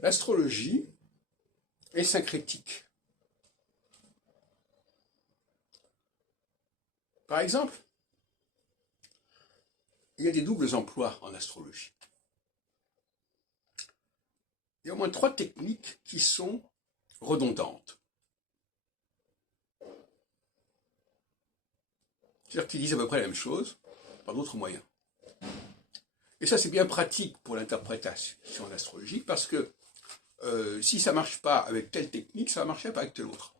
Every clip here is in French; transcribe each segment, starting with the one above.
L'astrologie est syncrétique. Par exemple, il y a des doubles emplois en astrologie. Il y a au moins 3 techniques qui sont redondantes. C'est-à-dire qu'ils disent à peu près la même chose, par d'autres moyens. Et ça, c'est bien pratique pour l'interprétation astrologique, parce que si ça ne marche pas avec telle technique, ça ne va marcher pas avec telle autre.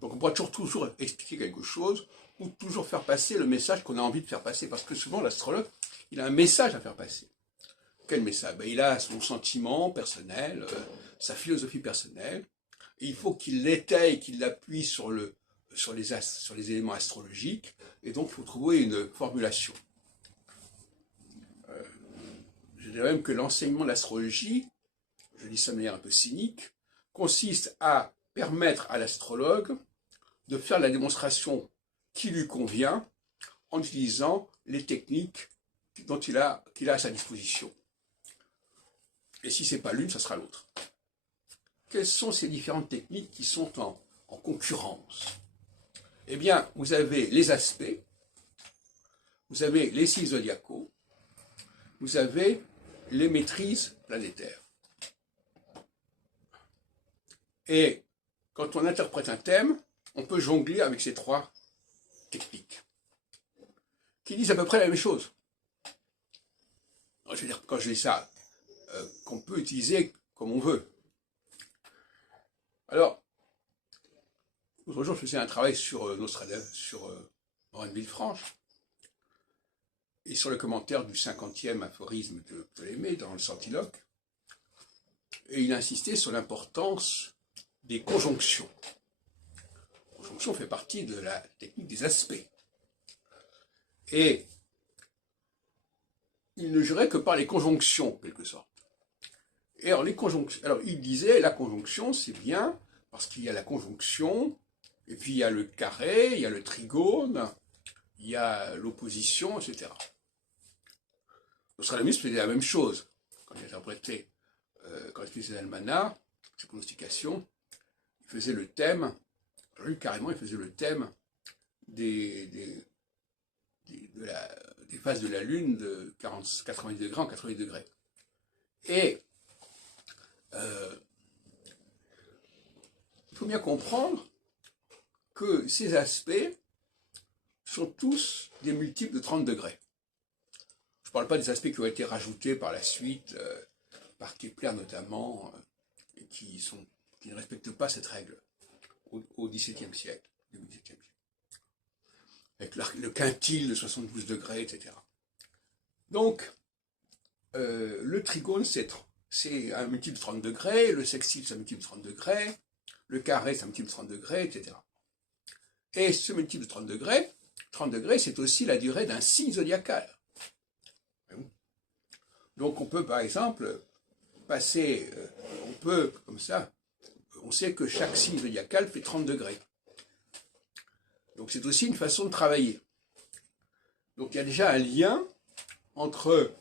Donc on pourra toujours expliquer quelque chose, ou toujours faire passer le message qu'on a envie de faire passer, parce que souvent l'astrologue, il a un message à faire passer. Quel message? Il a son sentiment personnel, sa philosophie personnelle, et il faut qu'il l'étaye, qu'il l'appuie sur les éléments astrologiques, et donc il faut trouver une formulation. Je dirais même que l'enseignement de l'astrologie, je dis ça de manière un peu cynique, consiste à permettre à l'astrologue de faire la démonstration qui lui convient en utilisant les techniques qu'il a à sa disposition. Et si ce n'est pas l'une, ça sera l'autre. Quelles sont ces différentes techniques qui sont en concurrence? Eh bien, vous avez les aspects, vous avez les signes zodiacaux, vous avez les maîtrises planétaires. Et quand on interprète un thème, on peut jongler avec ces 3 techniques, qui disent à peu près la même chose. Alors, je veux dire, quand je dis ça, qu'on peut utiliser comme on veut. Alors, l'autre jour, je faisais un travail sur Nostradamus, sur Morane Villefranche, et sur le commentaire du 50e aphorisme de Ptolémée dans le Centiloque, et il insistait sur l'importance des conjonctions. La conjonction fait partie de la technique des aspects. Et il ne jurait que par les conjonctions, en quelque sorte. Et alors, il disait, la conjonction, c'est bien, parce qu'il y a la conjonction, et puis il y a le carré, il y a le trigone, il y a l'opposition, etc. Nostradamus faisait la même chose, quand il interprétait, quand il faisait l'almanach, ses pronostications, il faisait le thème, lui carrément, il faisait le thème des phases de la Lune de 90 degrés en 90 degrés. Et il faut bien comprendre que ces aspects sont tous des multiples de 30 degrés. Je ne parle pas des aspects qui ont été rajoutés par la suite, par Kepler notamment, et qui ne respectent pas cette règle au XVIIe siècle, avec le quintile de 72 degrés, etc. Donc, le trigone, c'est un multiple de 30 degrés, le sextile, c'est un multiple de 30 degrés, le carré, c'est un multiple de 30 degrés, etc. Et ce multiple de 30 degrés, c'est aussi la durée d'un signe zodiacal. Donc on peut, par exemple, passer, comme ça, on sait que chaque signe zodiacal fait 30 degrés. Donc c'est aussi une façon de travailler. Donc il y a déjà un lien entre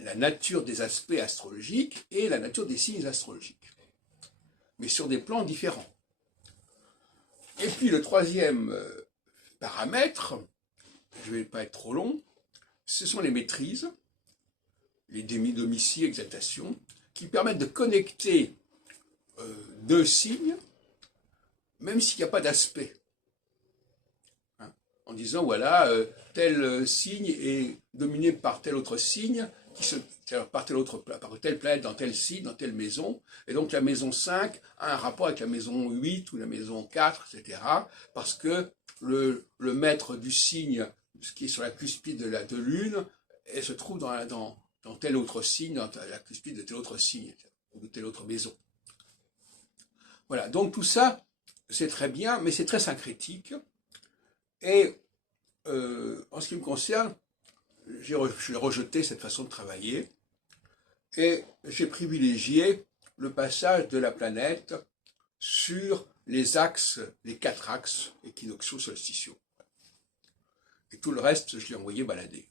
la nature des aspects astrologiques et la nature des signes astrologiques, mais sur des plans différents. Et puis le 3e paramètre, je ne vais pas être trop long, ce sont les maîtrises, les demi-domicile, exaltation, qui permettent de connecter 2 signes, même s'il n'y a pas d'aspect. Hein, en disant, voilà, tel signe est dominé par tel autre signe, par telle planète dans tel signe, dans telle maison, et donc la maison 5 a un rapport avec la maison 8 ou la maison 4, etc., parce que le maître du signe, ce qui est sur la cuspide de lune, elle se trouve dans tel autre signe, dans la cuspide de tel autre signe, ou de telle autre maison. Voilà, donc tout ça, c'est très bien, mais c'est très syncrétique. Et en ce qui me concerne, j'ai rejeté cette façon de travailler, et j'ai privilégié le passage de la planète sur les axes, les 4 axes équinoxiaux solsticiaux. Et tout le reste, je l'ai envoyé balader.